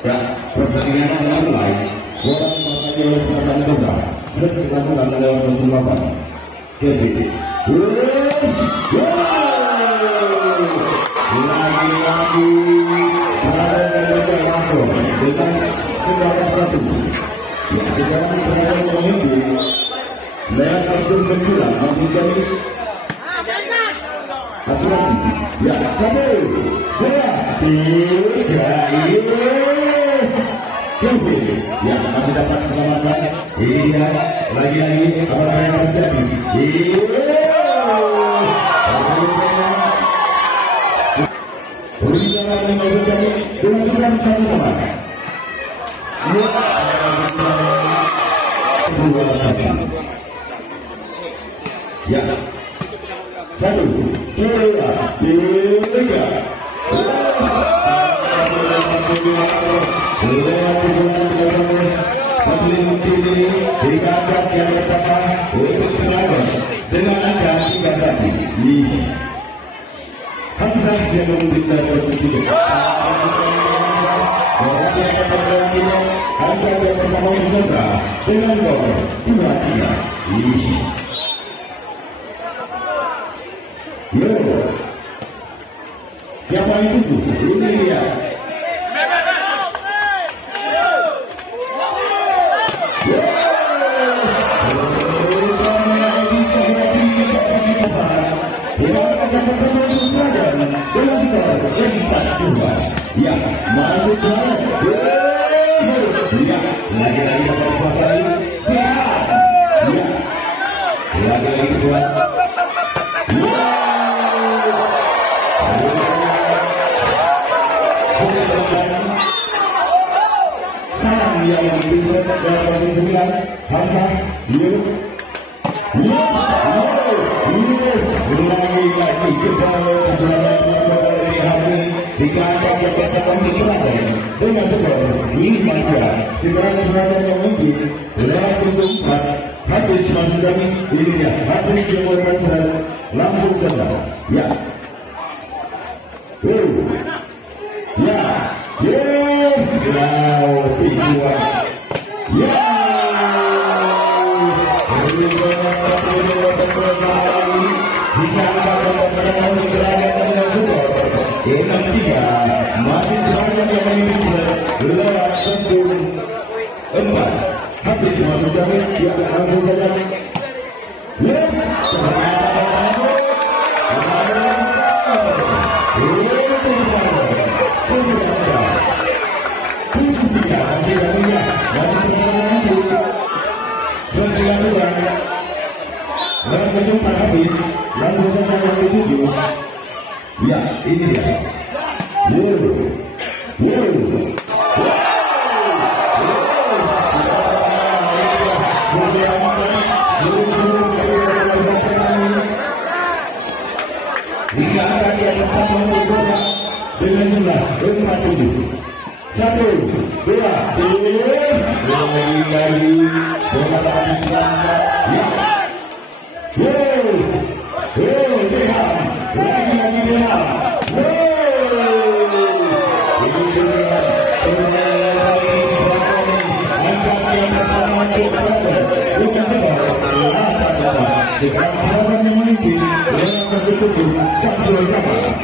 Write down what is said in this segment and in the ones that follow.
Ya, pertandingan akan mulai. Bola dipakai oleh Selatan Kobra. Sudah dilakukan oleh Rasulullah. Jadi, lagi-lagi berada di langsung dengan sejarah satu. Ya, sejarah berada memimpin. Lewat Abdul Berjuang menjadi asuransi. Ya, satu, dua, tiga, ya, masih dapat keselamatan. Iya, lagi-lagi apa yang terjadi? Berbicara menjadi dilakukan satu nomor. Ya, satu, dua, tiga. Dengan angka 3 Hamzah yang memberikan posisi Hamzah yang pertama Hamzah dengan gol 2-3. Yo, siapa itu? Ini dia. Ya, masuk ya, lagi-lagi dapat kuasai. Ya, lagi-lagi kuat. Sayang yang bisa dalam posisi 9 Hamzah. Lagi-lagi kita dikatakan kata-kata pikiran dengan sebab ini saja segera yang mungkin lewat untuk habis masuk kami ini dia habis dimulai langsung saja ya dengan 3 masih banyak yang mengikuti lewat sentuh 4 habis masuk kami dia langsung saja ya, ini dia. Dengan jumlah 57. 1, 2,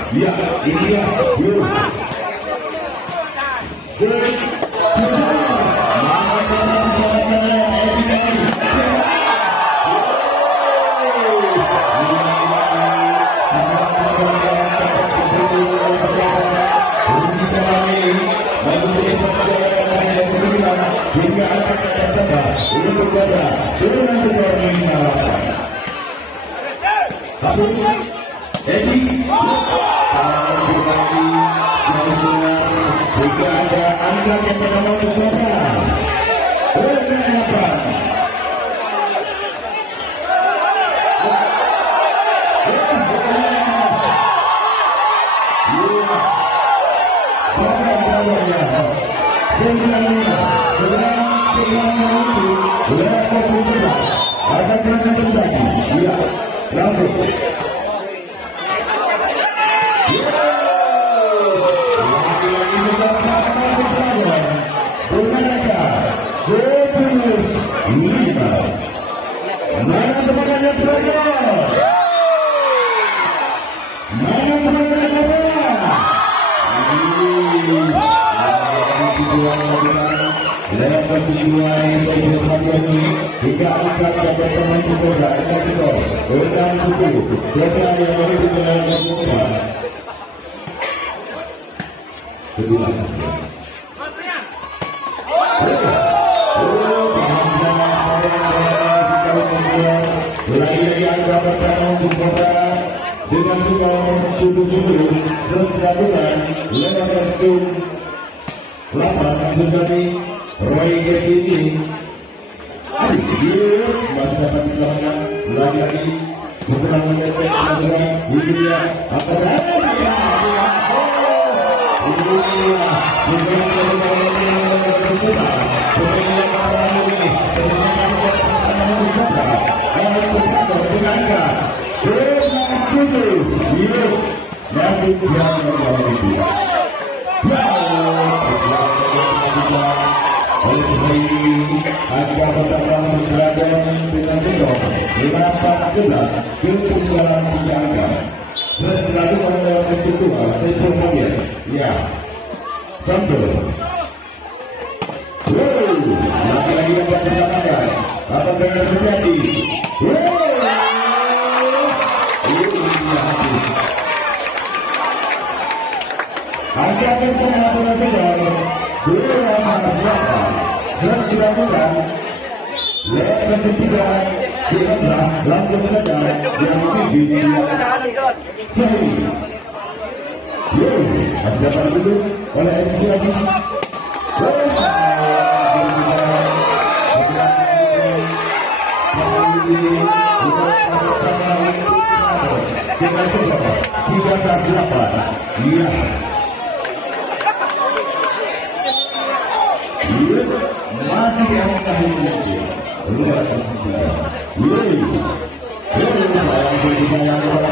ya, ini dia. Langsung Lewat kedua ini hingga angkat dapat teman kita angkat kita berikan suku berapa yang boleh dikenalkan semua kedua lagi angkat pertama untuk kota dengan suku serabutan lewat kartu 8 langsung kami Roy Getini masih dapat diselamatkan lagi setelah mendetek ini dia apakah ada pertandingan beragam dengan skor 8-11 keunggulan dijaga. Selalu melewati kedua satu bagian. Ya, contoh. Lagi-lagi yang berpertandingan. Apa yang terjadi? Angka pertandingan saja. Dan dilakukan lewat ketiga dilakukan langsung saja yang tinggi ada pada dulu oleh MC lagi iya masih yang kahitnya luar masih dapat diselamatkan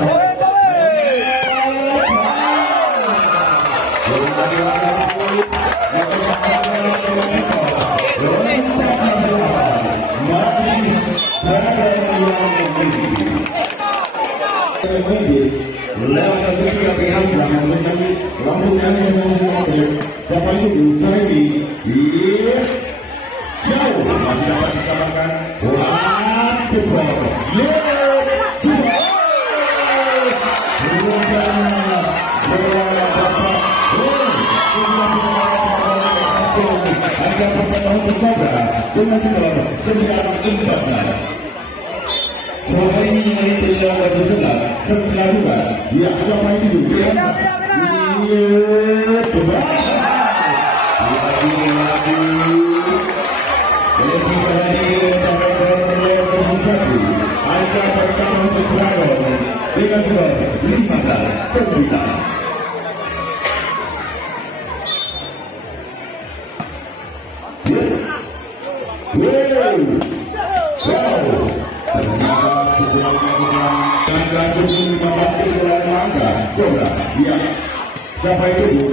dengan skor 9-14. Soalnya ini tidak bersebelah setelah ya siapa itu siapa itu?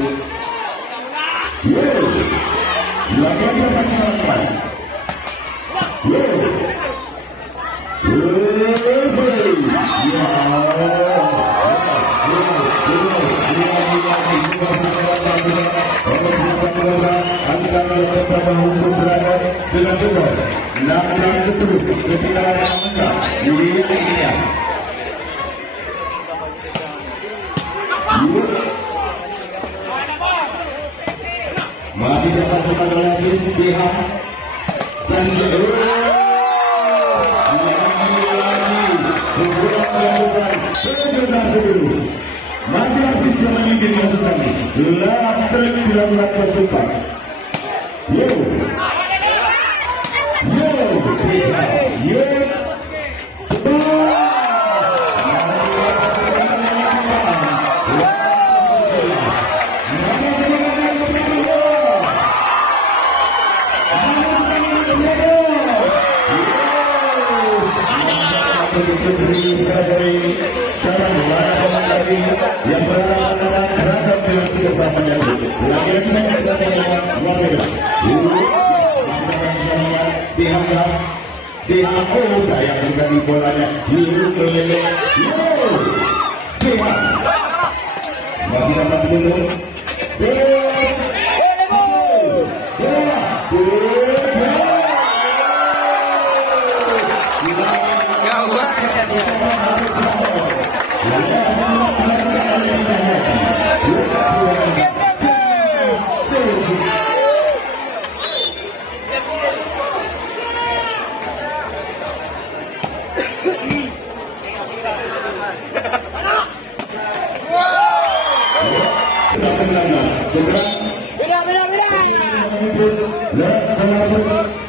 Masih dapat sekali lagi pihak dan masih bisa memimpin pasukan langsung dilakukan pasukan yang berada terhadap kebersamaan pihak saya juga di bolanya masih dapat dulu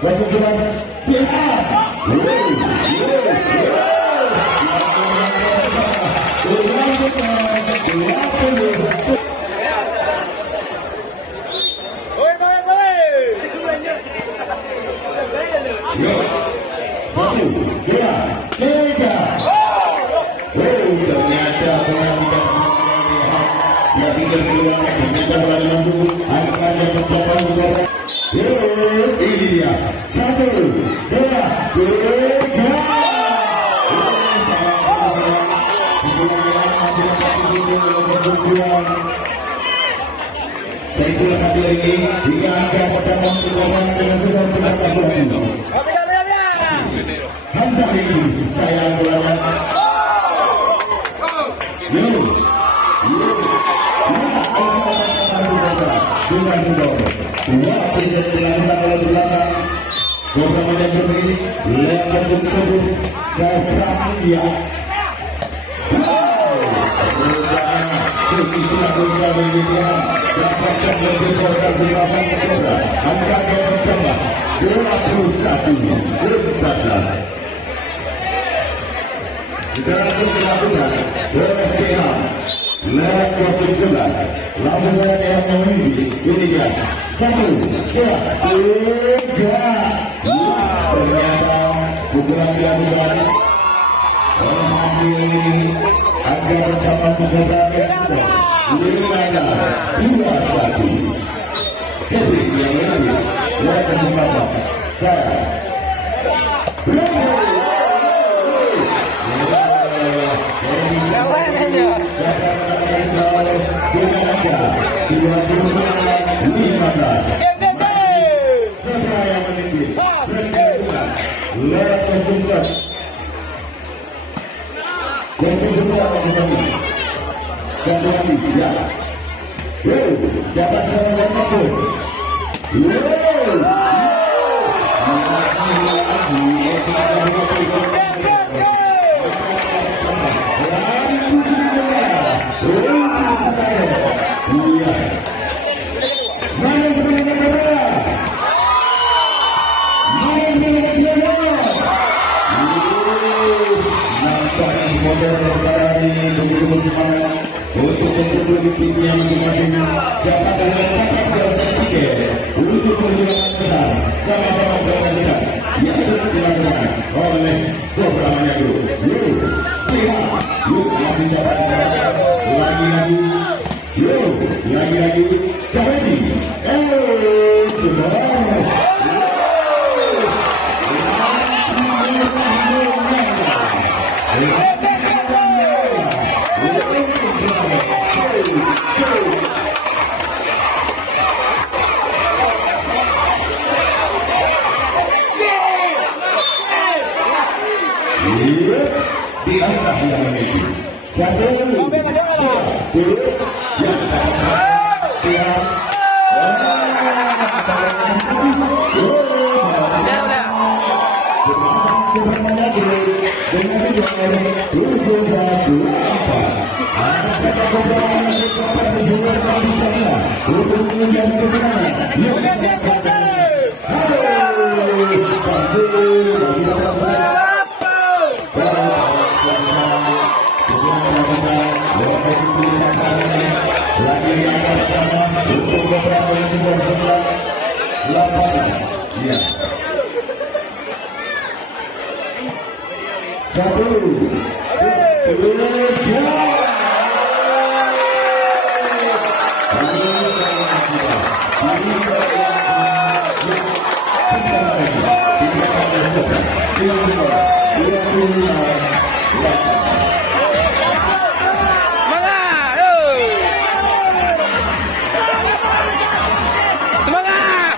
kesimpulan kita. Saifullah Hadir ini hingga angka pertama perlawanan dengan susah berlaku. Hamzah ini saya berlawan. Dua peringkat dilakukan oleh belakang. Bersama yang berbeda, lepas tersebut saya India. Itulah bersama India dapatkan lebih korban berlapan kedua. Angka yang bertambah 21-14. Sekarang dilakukan oleh Keham. Lewat 11 langsung saja yang memiliki ini dia 1, 2, 3. Ternyata pukulan dilakukan agar bersama bersama Lilana 2-1. Jadi yang ini lewat kesempatan saya Semangat!